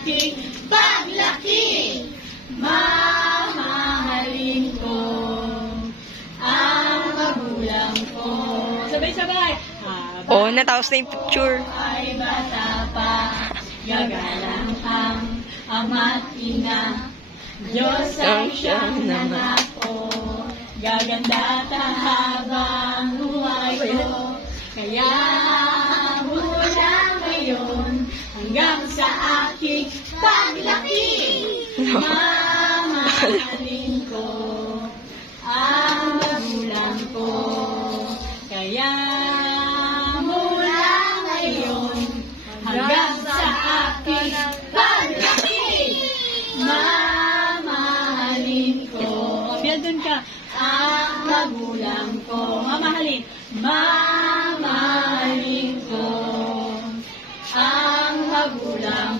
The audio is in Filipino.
aking paglaki. Mamahalin ko ang magulang ko. Sabay-sabay. Oo, natapos na yung picture. Ay bata pa, gagalang ang ama't ina. Diyos ay siyang nangako, gaganda habang buhay ko. Kaya mula ngayon hanggang sa aking paglaki, mamahalin ko ang magulang ko. Kaya mula ngayon hanggang sa aking paglaki, mamahalin ko. Doon ka. Ang magulang ko. Mamahalin. Mamahalin ko ang magulang